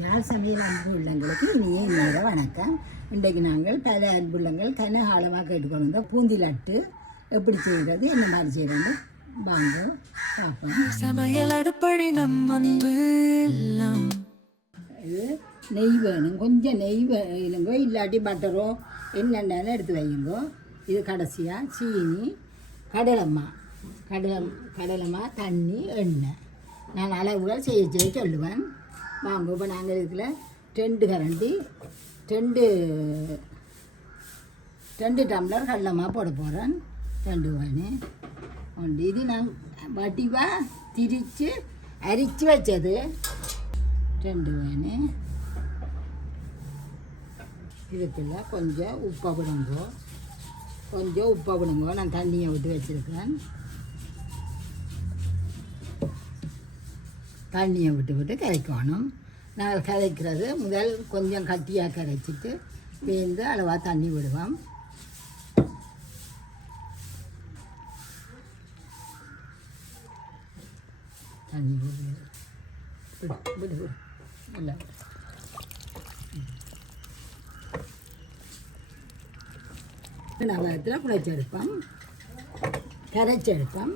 யாழ் சமையல் அன்பு உள்ளங்களுக்கு இனிய நேர வணக்கம். இன்றைக்கு நாங்கள் பல அன்புள்ளங்கள் கனகாலமாக கேட்டுக்கொண்டு பூந்தி லட்டு எப்படி செய்கிறது, என்ன மாதிரி செய்கிறது வாங்க பார்ப்போம். சமையல் அடுப்படி நம்ம இது நெய் வேணும், கொஞ்சம் நெய் வேணுங்கோ, இல்லாட்டி பட்டரோ என்னென்னாலும் எடுத்து வையுங்கோ. இது கடைசியாக சீனி, கடலைமா, தண்ணி, எண்ணெய். நான் அளவுகள் செய்ய சொல்லுவேன் வாங்க. இப்போ நாங்கள் இதுக்குள்ள 2 கரண்டி 2 டம்ளர் கடலைமா போட போகிறேன். 2 வேணு ஒன்று. இது நான் வடிவாக திரித்து அரித்து வச்சது 2 வேணு. இதுக்குள்ள கொஞ்சம் உப்பை விடுங்கோ, நான் தண்ணியை விட்டு வச்சுருக்கேன். தண்ணியை விட்டு கரைக்கணும். நாங்கள் கரைக்கிறது முதல் கொஞ்சம் கட்டியாக கரைச்சிட்டு வேந்து அளவாக தண்ணி விடுவோம். தண்ணி விடு இல்லை நகரத்தில் குழைச்செடுப்போம், கரைச்செடுப்போம்.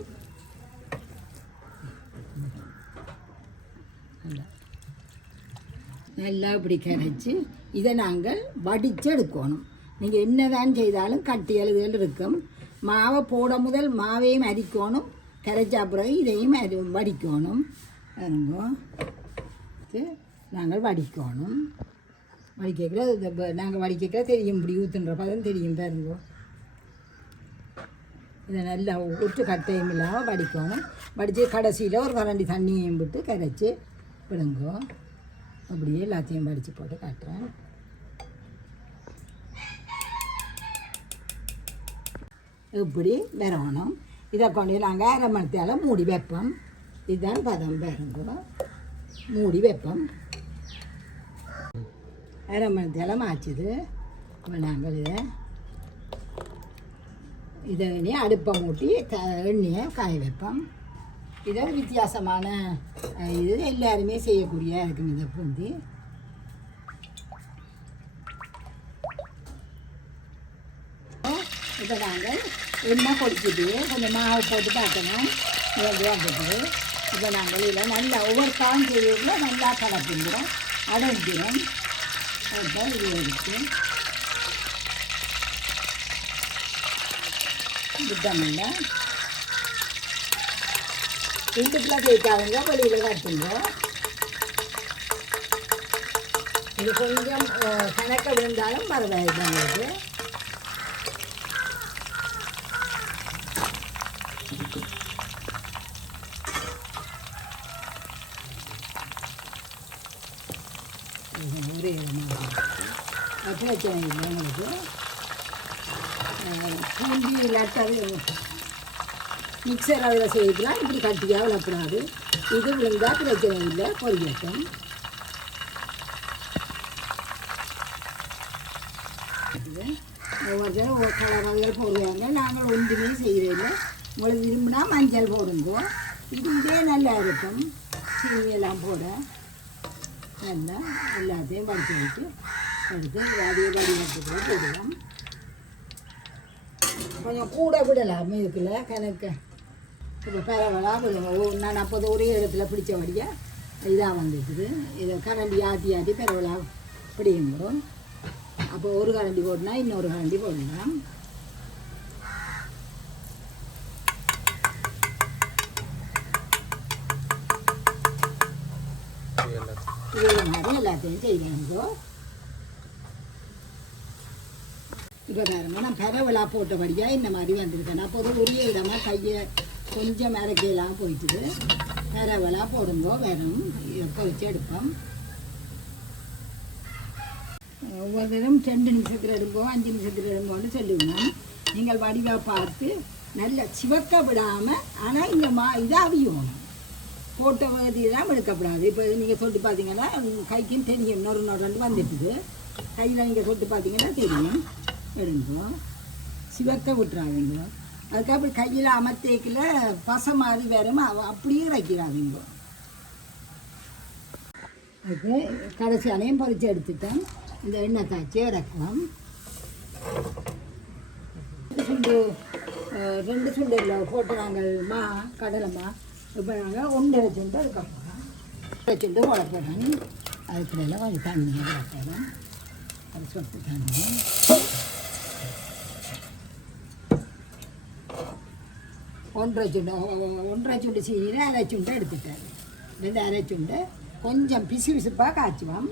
நல்லா இப்படி கரைச்சி இதை நாங்கள் வடித்து எடுக்கணும். நீங்கள் என்ன தான் செய்தாலும் கட்டி எழுதுகள் இருக்கும். மாவை போட முதல் மாவையும் அரிக்கணும், கரைச்சா பிறகு இதையும் வடிக்கணும். நாங்கள் வடிக்கணும். வடிக்கல நாங்கள் வடிக்க தெரியும், இப்படி ஊற்றுன்ற பதம் தெரியும் பாருங்கோ. இதை நல்லா ஒட்டு கட்டையும் இல்லாமல் வடிக்கணும். வடித்து கடைசியில் ஒரு கரண்டி தண்ணியையும் விட்டு கரைச்சி விடுங்கோ. அப்படியே எல்லாத்தையும் வடித்து போட்டு காட்டுறேன். இப்படி வரணும். இதை கொண்டு நாங்கள் அரை மணித்தால் மூடி வைப்போம். இதுதான் பதம் பாருங்கோ, மூடி வைப்போம். அரை மணித்தால் மாய்ச்சிது. நாங்கள் இதை அடுப்பை மூட்டி எண்ணெயை காய வைப்போம். இதை வித்தியாசமான இது எல்லாருமே செய்யக்கூடிய இருக்கும். இந்த பூந்தி இப்போ நாங்கள் எண்ணெய் கொடிச்சிட்டு கொஞ்சம் மாவு போட்டு பார்த்தோம் வந்துட்டு. இப்போ நாங்கள் இதில் நல்லா ஒவ்வொரு காலம் செய்யறதுல நல்லா கலப்பிடுறோம், அடைஞ்சிடும். இப்போ இது எடுத்து விட்டமில்ல வீட்டுக்குலாம் கேட்காதுங்க, வெளியில் கட்டுங்க. இது கொஞ்சம் கணக்க விழுந்தாலும் பரவாயில்லை. உங்களுக்கு ஒரே பிரச்சனை இல்லை. உங்களுக்கு பூந்தி லட்டாவே மிக்சர் அதில் செய்யலாம். இப்படி கட்டியாக விளப்படாது. இது விழுந்தால் பிரச்சனை இல்லை, பொரியட்டும். ஒவ்வொருத்தரும் ஒரு கலர் வகைகள் போடுவாங்க. நாங்கள் ஒன்றுமே செய்கிறதில்லை. உங்களுக்கு விரும்பினா மஞ்சள் போடுங்க. இது இதே நல்லா இருக்கும். சீனியெல்லாம் போட நல்லா எல்லாத்தையும் படித்து விட்டு எடுத்து அதே வடிவத்துக்குள்ள போடலாம். கொஞ்சம் கூட விடலாம். இதுக்குள்ள கணக்கு இப்போ பரவலாக விடுவோம். நான் அப்போது ஒரே இடத்துல பிடிச்சபடியாக இதாக வந்துட்டுது. இதை கரண்டி ஆட்டி பரவலாக பிடிக்கும்போ. அப்போ ஒரு கரண்டி போட்டுனா இன்னொரு கரண்டி போடலாம். இதே மாதிரி எல்லாத்தையும் செய்யணுங்கோ. இப்போ பாருங்க, நான் பரவலாக போட்டபடியாக இந்த மாதிரி வந்துருக்கேன். அப்போது ஒரே இடமா கையை கொஞ்சம் மரக்கையெல்லாம் போயிட்டுது. பரவலாக போடுங்கோ, வெறும் பொறிச்சு எடுப்போம். ஒவ்வொருத்தரும் 2 நிமிஷத்தில் எடுப்போம், 5 நிமிஷத்தில் எடுப்போம்னு சொல்லுவோம். நீங்கள் வடிவாக பார்த்து நல்லா சிவக்க விடாமல், ஆனால் இந்த இதாகியும் போட்ட வகையெல்லாம் எடுக்கப்படாது. இப்போ நீங்கள் தொட்டு பார்த்தீங்கன்னா கைக்கும் தெரியும், நொறு வந்துட்டுது. கையில் நீங்கள் தொட்டு பார்த்தீங்கன்னா தெரியும். எடுங்கோ, சிவக்க விட்டுறாதீங்க. அதுக்கப்புறம் கையில் அமர்த்தேக்கில் பசை மாதிரி வரும், அப்படியே இறக்கிறாதீங்க. அதுக்கு கடைசியாலையும் பொரிச்சு எடுத்துட்டேன். இந்த எண்ணெய் காய்ச்சி இறக்கலாம். சுண்டு 2 சுண்டு இல்லை போட்டு நாங்கள் கடலைமா இப்போ நாங்கள் 1.5 சுண்டு அதுக்கப்புறம் 1.5 சுண்டு போட போகிறேன். அதுக்குள்ள கொஞ்சம் தண்ணியை போட்டேன். அது சொட்டு தண்ணி 1.5 சுண்டு சீனியில் 1/2 சுண்டு எடுத்துட்டேன். இந்த 1/2 சுண்டு கொஞ்சம் பிசு பிசுப்பாக காய்ச்சுவோம்.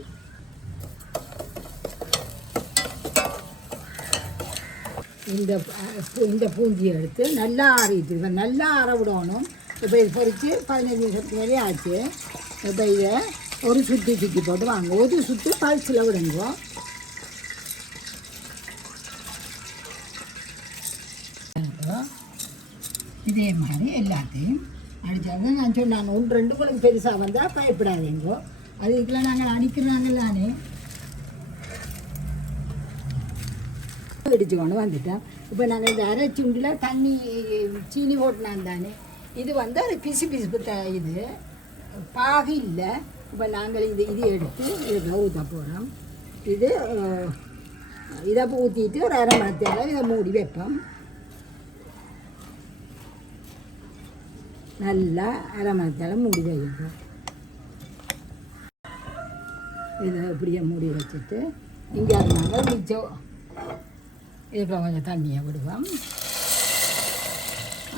இந்த பூந்தியை எடுத்து நல்லா ஆறிட்டு நல்லா ஆற விடணும். இப்போ இது பொறிச்சு 15 நிமிஷத்துக்கு மேலே ஆச்சு. இப்போ இதை ஒரு சுற்றி போட்டு வாங்க. ஒரு சுற்று பல்ஸில் விடுங்க. இதே மாதிரி எல்லாத்தையும் அடித்தாங்க. நான் சொன்னாங்க 1-2 குழம்பு பெருசாக வந்தால் பயப்படாதீங்கோ. அது இதில் நாங்கள் அடிக்கிறாங்கல்லானே இடிச்சு கொண்டு வந்துட்டோம். இப்போ நாங்கள் இந்த 1/2 சுண்டில் தண்ணி சீனி போட்டினான் தானே. இது வந்து ஒரு பிசுப்பு இது பாகு இல்லை. இப்போ நாங்கள் இது எடுத்து இதில் ஊற்ற போகிறோம். இதை ஊற்றிட்டு ஒரு 1/2 மணி நேரத்தில் இதை மூடி வைப்போம். நல்லா 1/2 மணி நேரம் மூடி வைப்போம். இதை இப்படியே மூடி வச்சுட்டு இங்கே நாங்கள் மிச்சம் இதுக்கு கொஞ்சம் தண்ணியை விடுவோம்.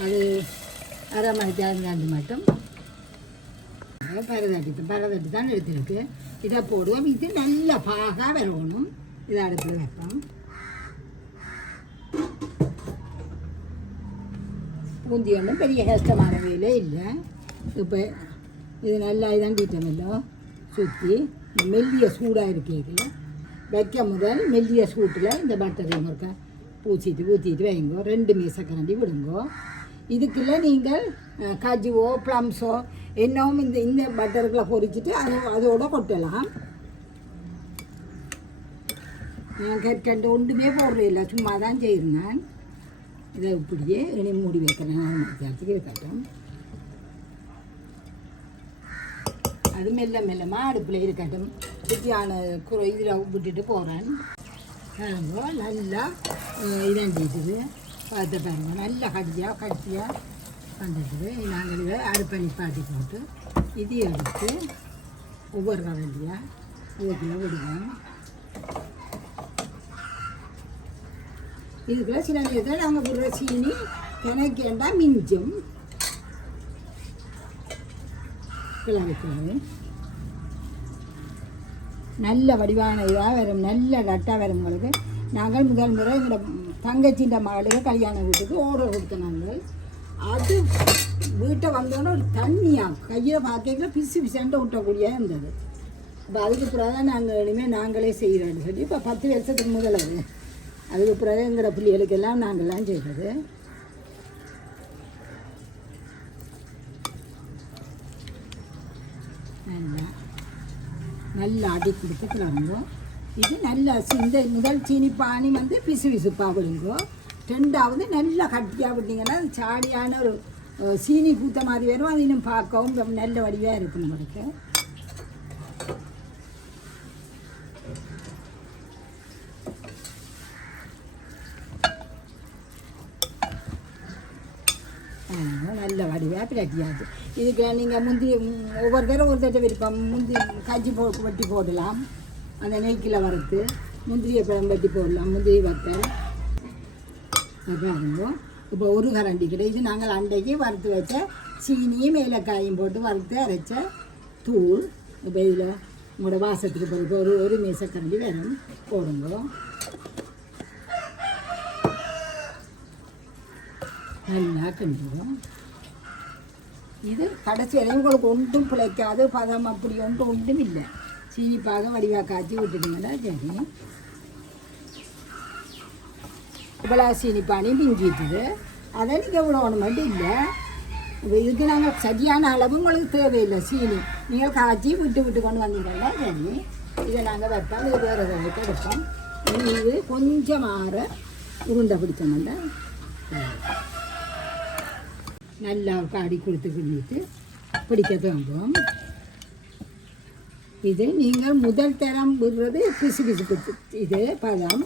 அது 1/2 மணி நேரம் மட்டும் பரதட்டி தான் எடுத்துருக்கு. இதை போடுவோம். இது நல்ல பாகாக வரணும். இதை அடுப்பில் வைப்போம். பூந்தி ஒன்றும் பெரிய கஷ்டமான வேலை இல்லை. இப்போ இது நல்லா இதாண்டிட்டோமല്ലോ சுற்றி மெல்லிய சூடாக இருக்கீங்கள வைக்க முதல் மெல்லிய சூட்டில் இந்த பட்டரையும் இருக்க ஊற்றிட்டு வைங்கோ. 2 மீசக்கரண்டி விடுங்கோ. இதுக்குள்ளே நீங்கள் கஜுவோ ப்ளம்ஸோ என்னவும் இந்த பட்டருக்குள்ளே பொரிச்சிட்டு அதோட கொட்டலாம். நான் கற்கண்டு ஒன்றுமே போடுறதில்லை, சும்மா தான் செய்கிறேன். இதை இப்படியே இனி மூடி வைக்கிறேன். இருக்கட்டும். அது மெல்லமாக அடுப்பில் இருக்கட்டும். குட்டியான இதில் விட்டுட்டு போகிறேன். பாருங்க நல்லா இதண்டிட்டுது. பார்த்து பாருங்கள் நல்லா கடிச்சியாக வந்துட்டுது. நாங்கள் இதை அடுப்பை நிப்பாட்டி போட்டு இது எடுத்து ஒவ்வொரு கரண்டியாக இதுக்குள்ளே விடுவோம். இதுக்குள்ள சில நேரத்தில் நாங்கள் விடுற சீனி கிணக்கேண்டா மிஞ்சும். கிளறிக்கிறது நல்ல வடிவான இதாக வரும். நல்ல லட்டாக வரும். உங்களுக்கு நாங்கள் முதல் முறை எங்களோட தங்கச்சின்ற மகளுக்கு கல்யாண வீட்டுக்கு ஓர்டர் கொடுத்த நாங்கள். அது வீட்டை வந்தோன்னே ஒரு தண்ணியாக கையில் பார்க்கல பிசாண்டு விட்டக்கூடிய இருந்தது. இப்போ அதுக்கு பிறகு தான் நாங்கள் இனிமேல் நாங்களே செய்கிறோன்னு சொல்லி இப்போ 10 வருஷத்துக்கு முதல் அதுக்கு பிறகு எங்களோட பிள்ளைகளுக்கெல்லாம் நாங்கள்லாம் செய்கிறது. நல்லா அடி கொடுத்து கிளம்பும். இது நல்லா இந்த முதல் சீனி பானி வந்து பிசுப்பாக விடுங்கோ. 2வது நல்லா கட்டியாக விட்டிங்கன்னா சாடியான ஒரு சீனி பூத்த மாதிரி வரும். அது இன்னும் பார்க்கவும் நல்ல வடிவாக இருக்கும். நம்மளுக்கு நல்ல வடிவாக பிரட்டியாச்சு. இதுக்கு நீங்கள் முந்தி ஒவ்வொரு தடவை ஒரு தடவை விருப்பம். முந்தி கஞ்சி வெட்டி போடலாம். அந்த நெய்க்கில் வறுத்து முந்திரியை பழம் வெட்டி போடலாம். முந்திரி வத்தல் பாருங்க. இப்போ ஒரு கரண்டி கிடையாது. இது நாங்கள் அண்டைக்கு வறுத்து வச்ச சீனியும் ஏலக்காயும் போட்டு வறுத்து அரைச்ச தூள். இப்போ இதில் உங்களோட வாசத்துக்கு பிறகு ஒரு மீசக்கரண்டி வேணும் போடுங்க. நல்லா கிண்டுவோம். இது கடைசி வரையும் உங்களுக்கு ஒன்றும் பிழைக்காது. பதம் அப்படி ஒன்றும் இல்லை. சீனிப்பாக வடிவாக காய்ச்சி விட்டுட்டீங்கன்னா சரி. இவ்வளோ சீனிப்பானி பிஞ்சிட்டுது. அதை நீங்கள் விடணும் மட்டும் இல்லை. இதுக்கு நாங்கள் சரியான அளவு உங்களுக்கு தேவையில்லை. சீனி நீங்கள் காய்ச்சி விட்டு கொண்டு வந்தீங்கன்னா சரி. இதை நாங்கள் வைப்போம். இது வேறு எதாவது எடுப்போம். இது கொஞ்சம் ஆற உருண்டை பிடிச்சோம்னா நல்லா அடி கொடுத்து கிண்டிட்டு பிடிக்க துவங்குவோம். இது நீங்கள் முதல் தரம் விடுறது பிசு பிசுக்கு இது பதம்,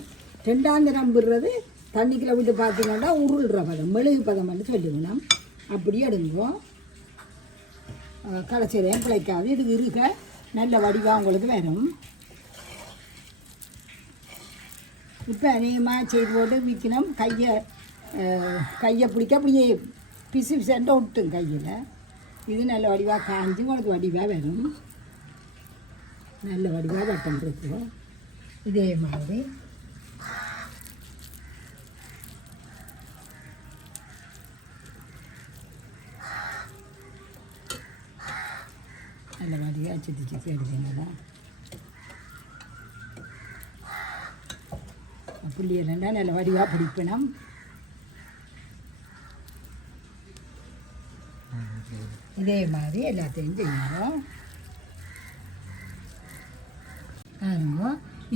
ரெண்டாம் தரம் விடுறது தண்ணிக்குள்ளே விட்டு பார்த்தீங்கன்னா உருள்ற பதம், மெழுகு பதம் வந்து சொல்லிவிடணும். அப்படி எடுங்கோ, கடைசியிலையும் பிழைக்காது. இது இருக்க நல்ல வடிவாக உங்களுக்கு வரும். இப்போ அதிகமாக செய்து போட்டு விற்கணும். கையை பிடிக்க அப்படியே பிசு பிசண்ட விட்டும் கையில். இது நல்ல வடிவாக காஞ்சி உங்களுக்கு வடிவாக வரும். நல்ல வடிவாக வட்டம் இருக்கும். இதே மாதிரி நல்ல வடிவாக சுற்றி எடுக்கணுங்களா. புள்ளியெல்லாம் நல்ல வடிவாக பிடிக்கணும். இதே மாதிரி எல்லாத்தையும் செய்யணும்.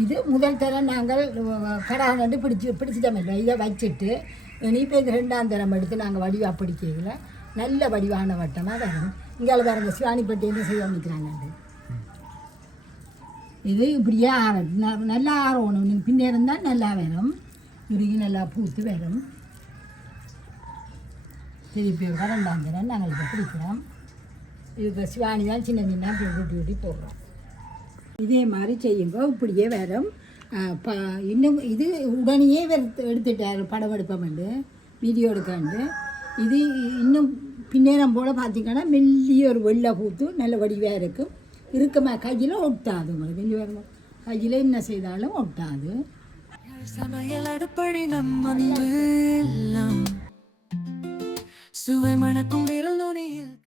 இது முதல் தரம் நாங்கள் கடாக கண்டு பிடிச்சிட்டோமில்லை. இதை வச்சுட்டு இப்போ இது ரெண்டாம் தரம் எடுத்து நாங்கள் வடிவாக பிடிக்கல. நல்ல வடிவான வட்டமாக வரும். இங்கே வேறு சிவானிப்பட்டின்னு செய்ய நிற்கிறாங்க. இது இப்படியே நல்லா ஆறணும். பின்னே இருந்தால் நல்லா வரும். இறுகி நல்லா பூத்து வரும். திருப்பி ரெண்டாம் தரம் நாங்கள் இப்போ பிடிக்கிறோம். இது சிவானி தான் சின்ன சின்ன ஊட்டி போடுறோம். இதே மாதிரி செய்யுங்க, இப்படியே வரும். இன்னும் இது உடனேயே எடுத்துட்டார் படம் எடுப்போம்ண்டு, வீடியோ எடுக்காண்டு. இது இன்னும் பின்னேரம் போல் பார்த்திங்கன்னா மெல்லிய ஒரு வெள்ளை பூத்து நல்ல வடிவாக இருக்கும். இருக்கமா கையில் ஒட்டாது. உங்களுக்கு இங்கே வரணும், கையில் என்ன செய்தாலும் ஒட்டாது. சமையல் அடுப்படி நம்ம சுவை மணக்கும் விரல் நுனியில்